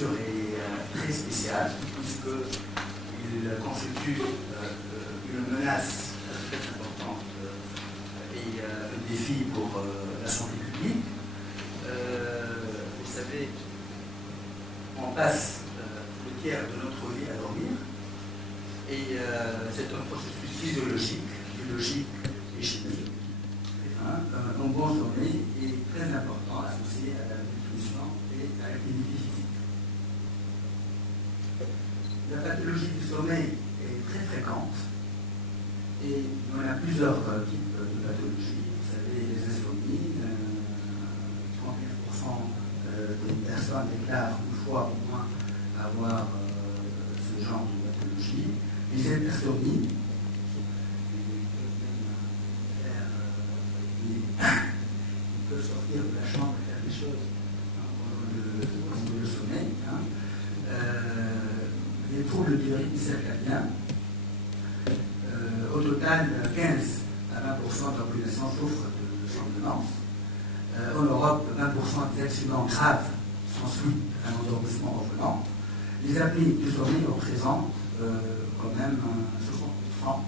sûr, est très spécial, puisqu'il constitue une menace très importante et un défi pour la santé publique. Vous savez, on passe le tiers de notre vie à dormir, et c'est un processus physiologique, biologique et chimique. Un bon sommeil est très important associé à la nutrition et à l'activité physique. La pathologie du sommeil est très fréquente et il y en a plusieurs types de pathologies. Vous savez, les insomnies, 39% des personnes déclarent une fois au moins avoir ce genre de pathologie. Les insomnies, il peut sortir de la chambre et faire des choses pendant le sommeil. Les troubles du rythme circadien, au total, 15 à 20% de la population souffrent de somnolence. En Europe, 20% des accidents graves sont suite à un endormissement revenant. Les apnées du sommeil représentent quand même 60%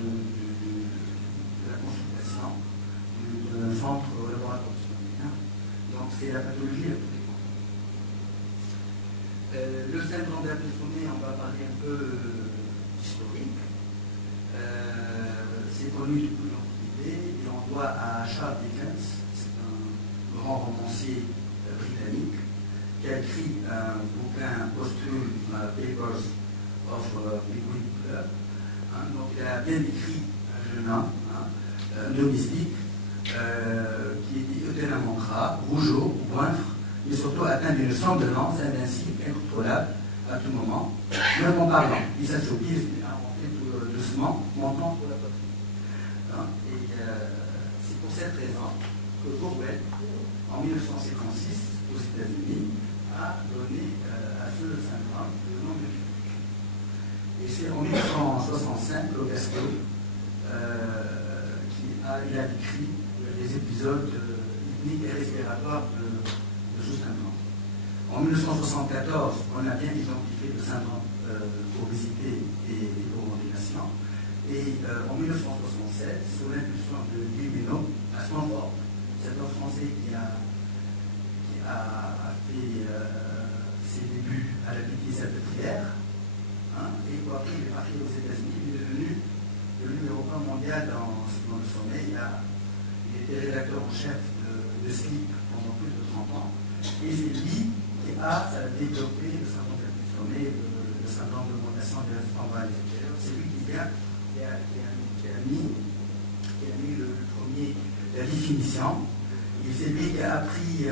de la consultation d'un centre laboratoire de sommeil. Donc c'est la pathologie la plus fréquente. Le syndrome d'apnée de sommeil, on va parler un peu historique. C'est connu depuis l'Antiquité et on doit à Charles Dickens, c'est un grand romancier britannique, qui a écrit un bouquin posthume, Papers of Pickwick Club. Donc il a bien décrit un jeune homme, un domestique, qui est étonnamment gras, rougeau, goinfre, mais surtout atteint d'une somnolence invincible, incontrôlable à tout moment, même en parlant. Il s'assoupit, il se met à monter tout doucement, montant sur la poitrine. Et c'est pour cette raison que Orwell, en 1956, aux États-Unis, a donné à ce syndrome le nom de Pickwick. Et c'est en 1965 que Gasco il a décrit les épisodes hypniques et respiratoires de ce syndrome. En 1974, on a bien identifié le syndrome d'obésité et d'hypomodulation. Et en 1967, sous l'impulsion de Guy Minot, à Stanford, cet homme français qui a fait ses débuts à la Pitié Salpêtrière, et après il est parti aux États-Unis, il est devenu le numéro 1 mondial dans le sommeil. Il était rédacteur en chef de Sleep pendant plus de 30 ans. Et c'est lui qui a développé le syndrome du sommeil, le syndrome d'augmentation des responsables extérieurs. C'est lui qui a mis la définition. Et c'est lui qui a appris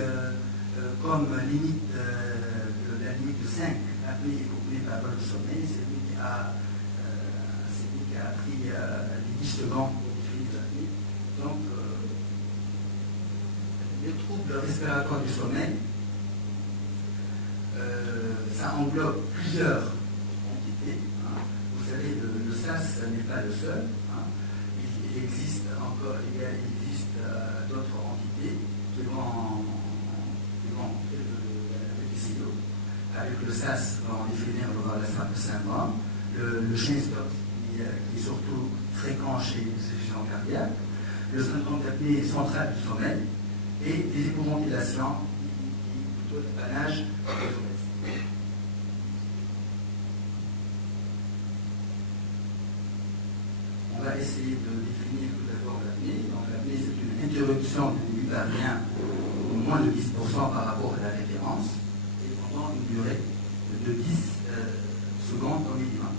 comme limite, la limite de 5 apnées hypopnées par heure de sommeil. C'est lui qui a appris les 10 secondes pour définir l'apnée. Donc, les troubles respiratoires du sommeil, ça englobe plusieurs entités. Vous savez, le SAS n'est pas le seul. Il existe d'autres entités qui vont entrer la PCO. Avec le SAS, on va définir le syndrome. Le Chien-Stokes, qui est surtout fréquent chez les insuffisants cardiaques. Le syndrome d'apnée centrale du sommeil. Et des hypoventilations, qui est plutôt l'apanage des obèses. On va essayer de définir tout d'abord l'apnée. Donc l'apnée, c'est une interruption du débit cardiaque au moins de 10% par rapport à la référence, et pendant une durée de 10 secondes au minimum.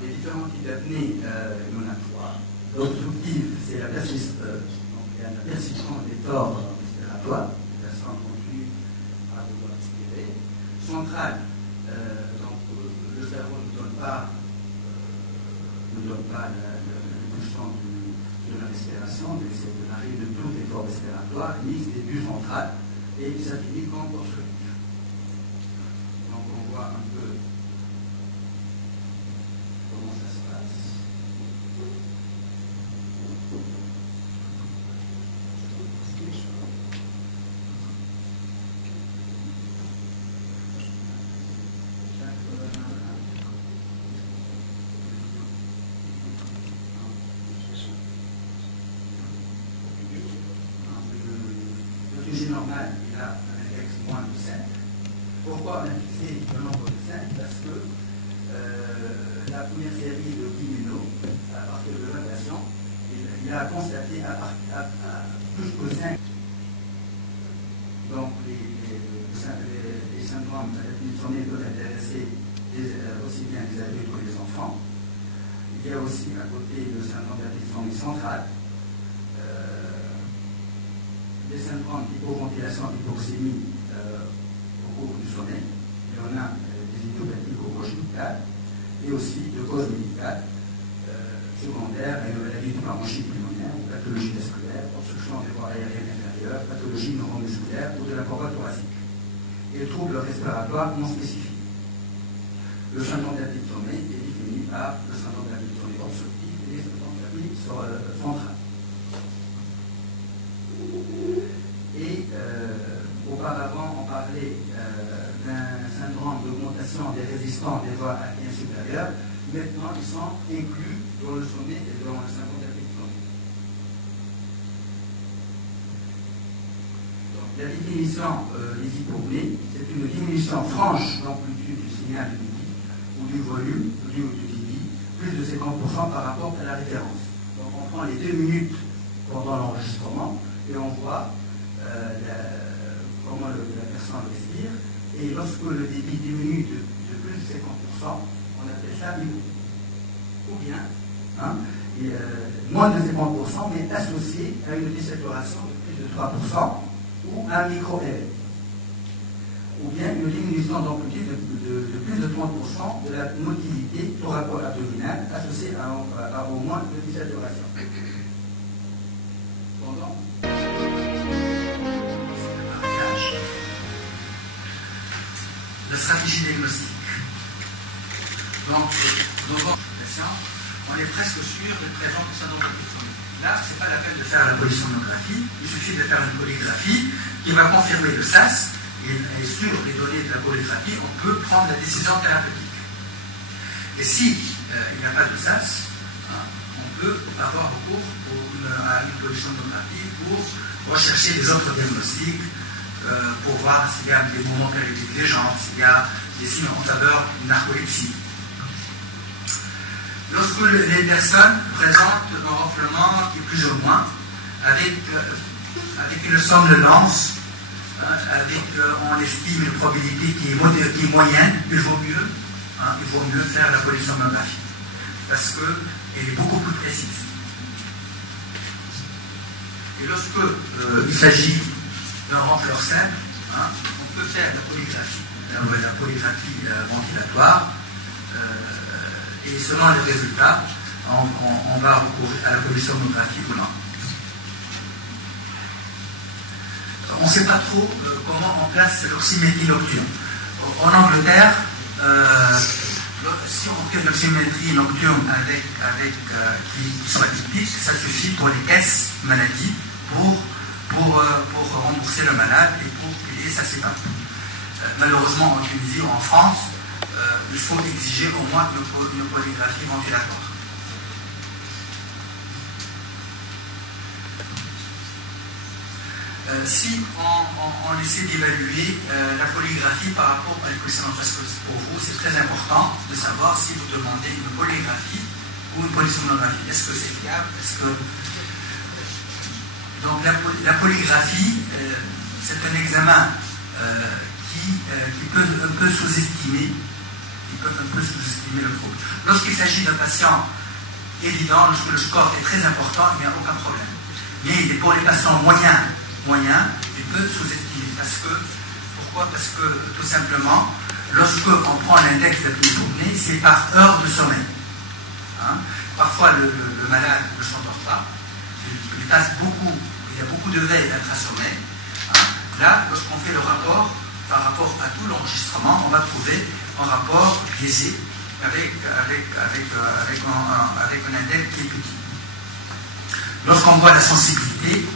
Les différents types d'apnée, il y en a 3. L'obstructive, c'est la persistance des torts respiratoires, les personnes continuent à devoir respirer. Centrale, donc le cerveau ne donne pas l'impulsion de la respiration, mais c'est l'arrêt de tout effort respiratoire, mise des buts centrales, et ça finit comme obstructif. Donc on voit un peu comment ça se passe. normal, il a un index moins de 5. Pourquoi on a fixé le nombre de 5? Parce que la première série de Guilleminot, à partir de 20 patients, il a constaté à plus que 5. Donc les syndromes trisomie peuvent intéresser aussi bien les adultes que les enfants. Il y a aussi à côté le syndrome de la trisomie centrale, des syndromes d'hypoventilation, d'hypoxémie au cours du sommeil. Il y en a des idiopathies congénitales et aussi de causes médicales secondaires et de maladies du parenchyme pulmonaire, pathologie vasculaire, obstruction des voies aériennes inférieures, pathologie neuromusculaire ou de la paroi thoracique et troubles respiratoires non spécifiques. Le syndrome d'apnée de sommeil est défini par le syndrome d'apnée de sommeil obstructif et les syndromes d'apnée centrale. Et auparavant, on parlait d'un syndrome d'augmentation des résistants des voies aériennes supérieures. Maintenant, ils sont inclus dans le sommet et dans le syndrome d'apnée de sommeil. Donc, la définition des hypopnées, c'est une diminution franche d'amplitude du signal du débit ou du volume du débit, plus de 50% par rapport à la référence. Donc, on prend les 2 minutes pendant l'enregistrement et on voit comment la personne respire. Et lorsque le débit diminue de plus de 50%, on appelle ça niveau. Ou bien, moins de 50%, mais associé à une désaturation de plus de 3% ou un micro-éveil. Ou bien une diminution d'amplitude de plus de 30% de la motilité thoraco-abdominale associée à au moins une désaturation. Pendant la stratégie diagnostique. Donc, dans le patient, on est presque sûr de présence de syndrome d'apnée de sommeil. Là, ce n'est pas la peine de faire la polysomnographie, il suffit de faire une polygraphie qui va confirmer le SAS, et sur les données de la polygraphie, on peut prendre la décision thérapeutique. Et si il n'y a pas de SAS, on peut avoir recours à une polysomnographie pour rechercher des autres diagnostics, pour voir s'il y a des mouvements périodiques des jambes, s'il y a des signes en faveur d'une narcolepsie. Lorsque les personnes présentent un renflement qui est plus ou moins, avec une somnolence, on estime une probabilité qui est moyenne, il vaut mieux faire la polysomnographie, parce qu'elle est beaucoup plus précise. Et lorsque il s'agit d'un renfleur simple, on peut faire la polygraphie ventilatoire, et selon les résultats, on va recourir à la polysomnographie ou non. On ne sait pas trop comment on place l'oxymétrie nocturne. En Angleterre, si on fait l'oxymétrie nocturne qui sont atypiques, ça suffit pour les caisses maladies pour rembourser le malade et pour payer sa CEPAP. Malheureusement, en Tunisie ou en France, il faut exiger au moins une polygraphie ventilatoire. Si on essaie d'évaluer la polygraphie par rapport à l'équation, parce que pour vous c'est très important de savoir si vous demandez une polygraphie ou une polysomnographie. Est-ce que c'est fiable? Donc la polygraphie, c'est un examen qui peut un peu sous-estimer le trouble. Lorsqu'il s'agit d'un patient évident, lorsque le score est très important, il n'y a aucun problème. Mais pour les patients moyens, il peut sous-estimer. Pourquoi? Parce que tout simplement, lorsqu'on prend l'index d'apnée tournée, c'est par heure de sommeil. Parfois le malade ne s'endort pas, il passe il y a beaucoup de veille intrasommeil. Là, lorsqu'on fait le rapport, par rapport à tout l'enregistrement, on va trouver un rapport biaisé avec un index qui est petit. Lorsqu'on voit la sensibilité,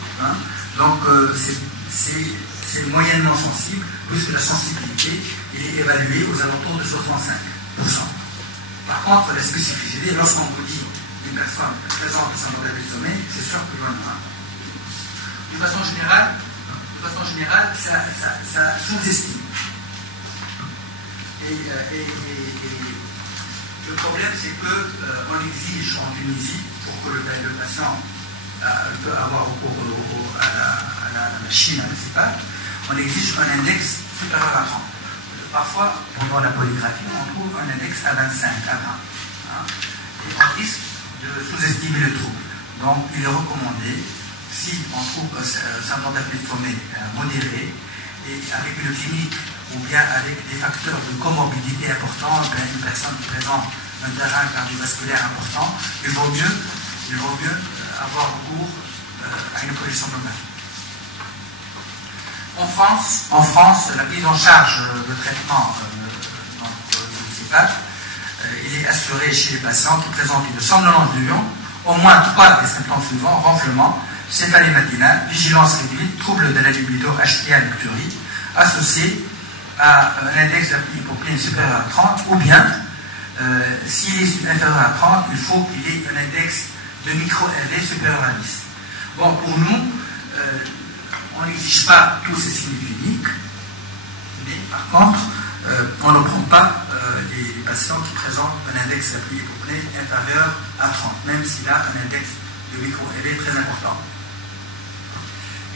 donc c'est moyennement sensible, puisque la sensibilité est évaluée aux alentours de 65%. Par contre, la spécificité, lorsqu'on vous dit une personne présente un syndrome d'apnée de sommeil, c'est sûr qu'il y en a un. De façon générale, de façon générale, ça sous-estime. Et le problème, c'est qu'on exige en Tunisie, pour que le patient peut avoir recours à la machine municipale, on exige un index supérieur à 30. Parfois, pendant la polygraphie, on trouve un index à 25, à 20. Hein, et on risque de sous-estimer le trouble. Donc, il est recommandé, si on trouve un syndrome d'apnée modéré, et avec une clinique ou bien avec des facteurs de comorbidité importants, une personne qui présente un terrain cardiovasculaire important, il vaut mieux avoir recours à une polysomnographie. En France, la prise en charge de traitement municipal, il est assuré chez les patients qui présentent une somnolence du lion, au moins 3 des symptômes suivants: ronflement, céphalie matinale, vigilance réduite, trouble de la libido, HTA, nocturie, associé à un index d'hypopnée supérieur à 30, ou bien, s'il est inférieur à 30, il faut qu'il ait un index de micro-RV supérieur à 10. Bon, pour nous, on n'exige pas tous ces signes cliniques, mais par contre, on ne prend pas les patients qui présentent un index d'hypopnée inférieur à 30, même s'il a un index de micro-RV très important.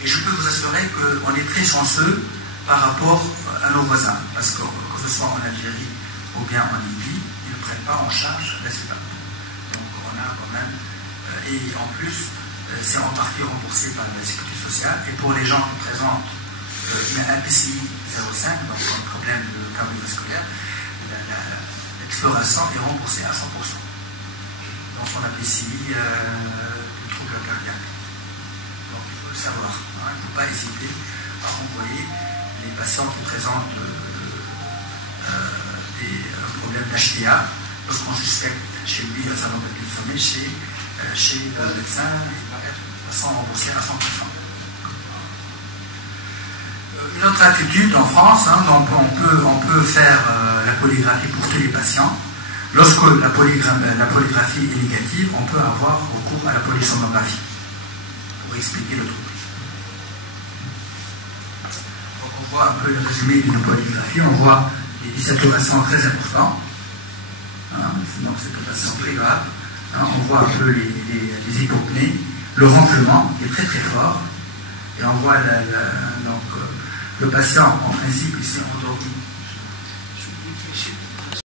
Et je peux vous assurer qu'on est très chanceux par rapport à nos voisins, parce que ce soit en Algérie ou bien en Libye, ils ne prennent pas en charge la SIDA. Donc on a quand même, et en plus, c'est en partie remboursé par la sécurité sociale, et pour les gens qui présentent un PCI 0,5, donc un problème de cardiovasculaire, l'exploration est remboursée à 100%. Donc on a PCI du trouble cardiaque. Donc il faut le savoir, hein, il ne faut pas hésiter à renvoyer les patients qui présentent un problème d'HTA, parce qu'on suspecte chez lui un syndrome d'apnée du sommeil, chez le médecin, il va être de façon remboursé à 100%. Une autre attitude en France, hein, on peut faire la polygraphie pour tous les patients. Lorsque la polygraphie est négative, on peut avoir recours à la polysomnographie pour expliquer le trouble. Donc on voit un peu le résumé d'une polygraphie, on voit des désaturations très importantes, hein, donc c'est une situation très grave. Hein, on voit un peu les hypopnées, le ronflement qui est très très fort, et on voit donc, le patient en principe il s'est endormi